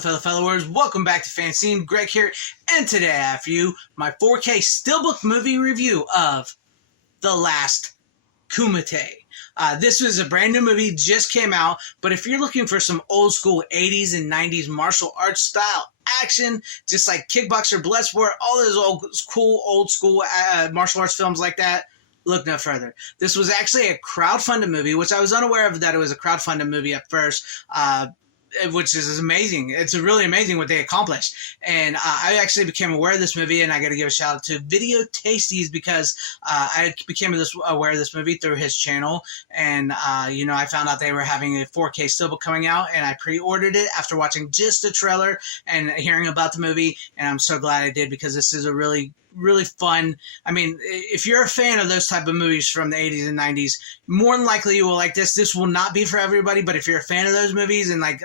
fellow followers, welcome back to FanZcene. Greg here, and today I have for you my 4K Steelbook movie review of The Last Kumite. This was a brand new movie, just came out, but if you're looking for some old school 80s and 90s martial arts style action, just like Kickboxer, Bloodsport, all those old school martial arts films like that, look no further. This was actually a crowdfunded movie, which I was unaware of that it was a crowdfunded movie at first, which is amazing. It's really amazing what they accomplished. And I actually became aware of this movie, and I got to give a shout out to Video Tasties because I became aware of this movie through his channel. And, I found out they were having a 4K Steelbook coming out, and I pre-ordered it after watching just the trailer and hearing about the movie. And I'm so glad I did because this is a really fun. I mean, if you're a fan of those type of movies from the 80s and 90s, more than likely you will like this. This will not be for everybody, but if you're a fan of those movies and like,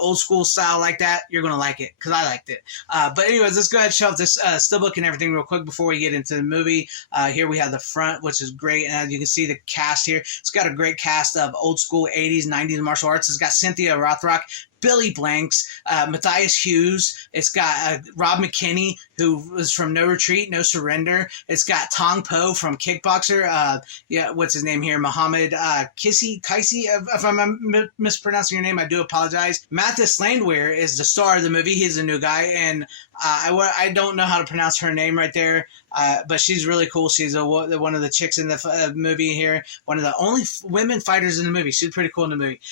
old school style like that, you're going to like it because I liked it. But anyways, let's go ahead and show up this Steelbook and everything real quick before we get into the movie. Here we have the front, which is great. And as you can see, the cast here, it's got a great cast of old school 80s, 90s martial arts. It's got Cynthia Rothrock, Billy Blanks, Matthias Hughes. It's got Rob McKinney, who was from No Retreat, No Surrender. It's got Tong Po from Kickboxer. What's his name here? Muhammad Kaisi. If I'm mispronouncing your name, I do apologize. Mathis Landwehr is the star of the movie. He's a new guy, and I don't know how to pronounce her name right there, but she's really cool. She's one of the chicks in the movie here. One of the only women fighters in the movie. She's pretty cool in the movie.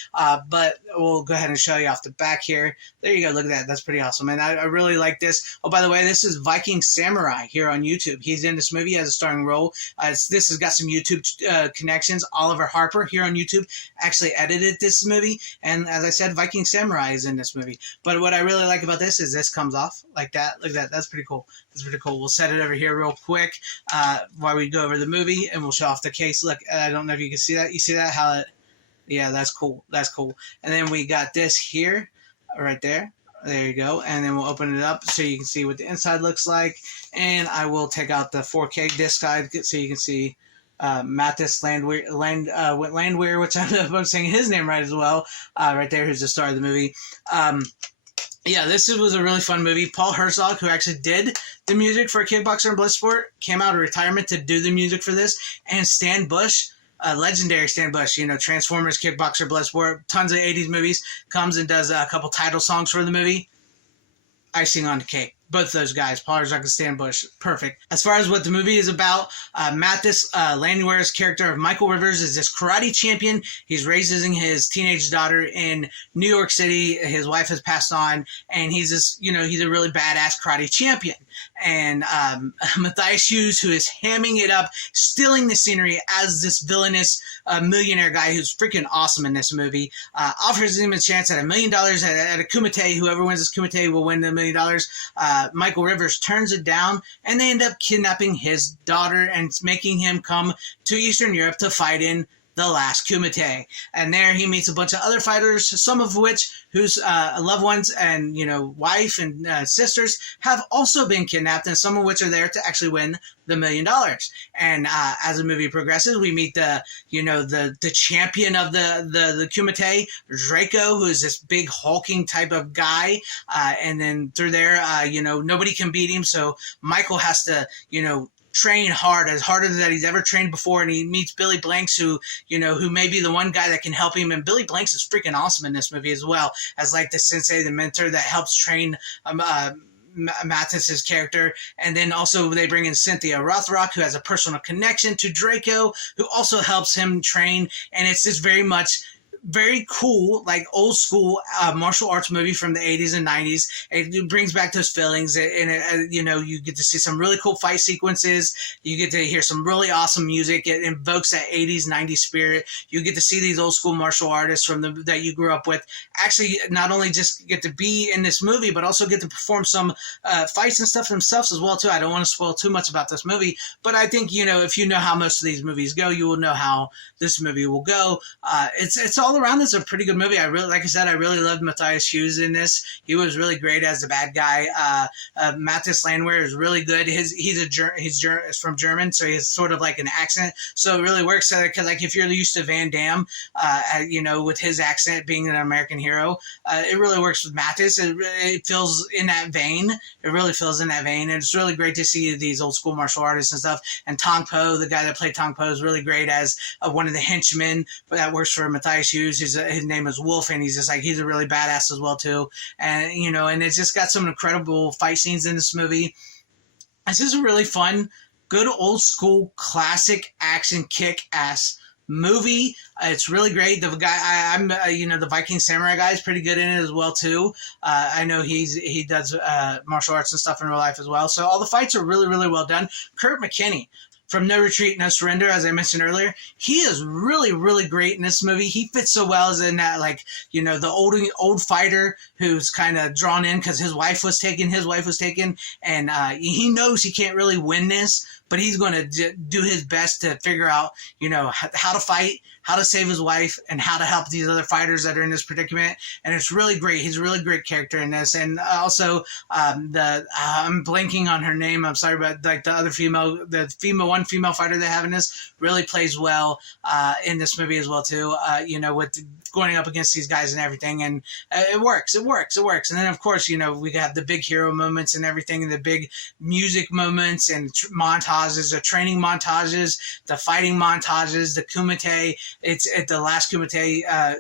But we'll go ahead and show you off the back here. There you go. Look at that. That's pretty awesome. And I really like this. Oh, by the way, this is Viking Samurai here on YouTube. He's in this movie as a starring role. This has got some YouTube connections. Oliver Harper here on YouTube actually edited this movie. And as I said, Viking Samurai is in this movie. But what I really like about this is this comes off like that. Look at that. That's pretty cool. That's pretty cool. We'll set it over here real quick while we go over the movie, and we'll show off the case. Look, I don't know if you can see that. You see that? Yeah, that's cool. That's cool. And then we got this here, right there. There you go. And then we'll open it up so you can see what the inside looks like. And I will take out the 4K disc side so you can see Mathis Landwehr, which I'm saying his name right as well. Right there, who's the star of the movie. This was a really fun movie. Paul Herzog, who actually did the music for Kickboxer and Bloodsport, came out of retirement to do the music for this. And Stan Bush, legendary Stan Bush, Transformers, Kickboxer, Bloodsport, tons of 80s movies, comes and does a couple title songs for the movie. Icing on the cake. Both those guys, Paul Herzog and Stan Bush, perfect. As far as what the movie is about, Mathis Landwehr's character of Michael Rivers is this karate champion. He's raising his teenage daughter in New York City. His wife has passed on, and he's this, he's a really badass karate champion. And Matthias Hughes, who is hamming it up, stealing the scenery as this villainous millionaire guy who's freaking awesome in this movie, offers him a chance at $1 million at a Kumite. Whoever wins this Kumite will win the $1 million. Michael Rivers turns it down, and they end up kidnapping his daughter and making him come to Eastern Europe to fight in The Last Kumite. And there he meets a bunch of other fighters, some of which whose loved ones and, wife and sisters have also been kidnapped, and some of which are there to actually win the $1 million. And as the movie progresses, we meet the champion of the Kumite, Draco, who is this big hulking type of guy. And then through there, nobody can beat him. So Michael has to, train hard, as hard as that he's ever trained before, and he meets Billy Blanks, who may be the one guy that can help him. And Billy Blanks is freaking awesome in this movie as well, as like the sensei, the mentor that helps train Mathis's character. And then also they bring in Cynthia Rothrock, who has a personal connection to Draco, who also helps him train. And it's just very cool, like old school martial arts movie from the 80s and 90s. It brings back those feelings, and you get to see some really cool fight sequences. You get to hear some really awesome music. It invokes that 80s, 90s spirit. You get to see these old school martial artists that you grew up with actually not only just get to be in this movie, but also get to perform some fights and stuff themselves as well too. I don't want to spoil too much about this movie, but I think if you know how most of these movies go, you will know how this movie will go. It's all all around, it's a pretty good movie. Like I said, I really loved Matthias Hughes in this. He was really great as the bad guy. Matthias Landwehr is really good. He's from German, so he has sort of like an accent. So it really works because like if you're used to Van Damme, with his accent being an American hero, it really works with Matthias. It feels in that vein. It really feels in that vein, and it's really great to see these old school martial artists and stuff. And Tong Po, the guy that played Tong Po, is really great as one of the henchmen that works for Matthias Hughes. His name is Wolf, and he's a really badass as well too. And and it's just got some incredible fight scenes in this movie. It's just a really fun, good old school classic action kick-ass movie. It's really great. The guy, the Viking samurai guy is pretty good in it as well too. I know he does martial arts and stuff in real life as well. So all the fights are really, really well done. Kurt McKinney from No Retreat, No Surrender, as I mentioned earlier, he is really, really great in this movie. He fits so well as in that, the old fighter who's kind of drawn in because his wife was taken, and he knows he can't really win this, but he's going to do his best to figure out, how to fight, how to save his wife, and how to help these other fighters that are in this predicament. And it's really great. He's a really great character in this. And also, I'm blanking on her name. I'm sorry, but like the one female fighter they have in this really plays well in this movie as well too. With going up against these guys and everything, and it works. And then of course, we have the big hero moments and everything, and the big music moments and montages, the training montages, the fighting montages, the Kumite. It's at the last Kumite.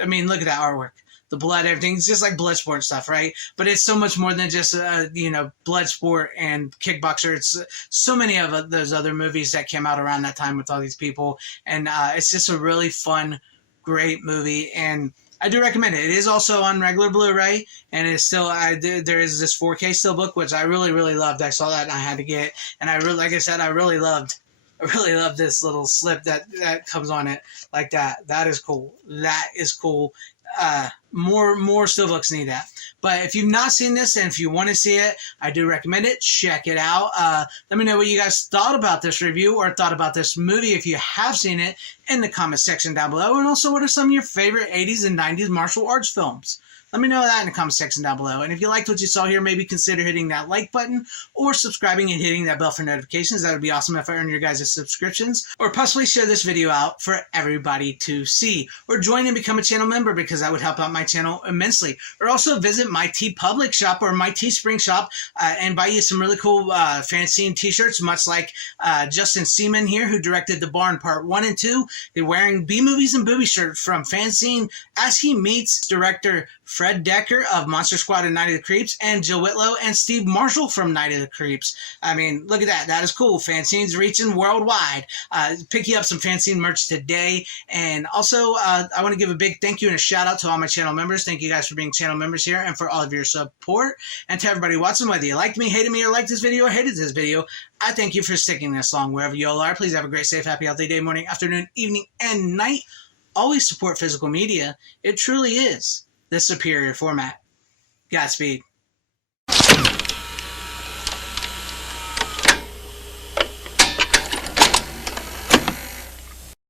Look at that artwork. The blood, everything. It's just like Bloodsport stuff, right? But it's so much more than just, Bloodsport and Kickboxer. It's so many of those other movies that came out around that time with all these people. And it's just a really fun, great movie. And I do recommend it. It is also on regular Blu-ray, and it's still, there is this 4K Steelbook, which I really, really loved. I saw that and I had to get it. And I really loved this little slip that comes on it like that. That is cool. More Steelbooks need that. But if you've not seen this and if you want to see it, I do recommend it. Check it out. Let me know what you guys thought about this review or thought about this movie if you have seen it in the comment section down below. And also, what are some of your favorite 80s and 90s martial arts films? Let me know that in the comment section down below. And if you liked what you saw here, maybe consider hitting that like button or subscribing and hitting that bell for notifications. That would be awesome if I earn your guys' subscriptions. Or possibly share this video out for everybody to see. Or join and become a channel member because that would help out my channel immensely. Or also visit my TeePublic shop or my Teespring shop and buy you some really cool FanZcene t-shirts, much like Justin Seaman here, who directed The Barn Part 1 and 2. They're wearing B-Movies and Booby shirts from FanZcene as he meets director Fred Decker of Monster Squad and Night of the Creeps, and Jill Whitlow and Steve Marshall from Night of the Creeps. Look at that. That is cool. FanZcene's reaching worldwide. Pick you up some FanZcene merch today. And also, I want to give a big thank you and a shout out to all my channel members. Thank you guys for being channel members here and for all of your support. And to everybody watching, whether you liked me, hated me, or liked this video, or hated this video, I thank you for sticking this long wherever you all are. Please have a great, safe, happy, healthy day, morning, afternoon, evening, and night. Always support physical media. It truly is the superior format. Godspeed.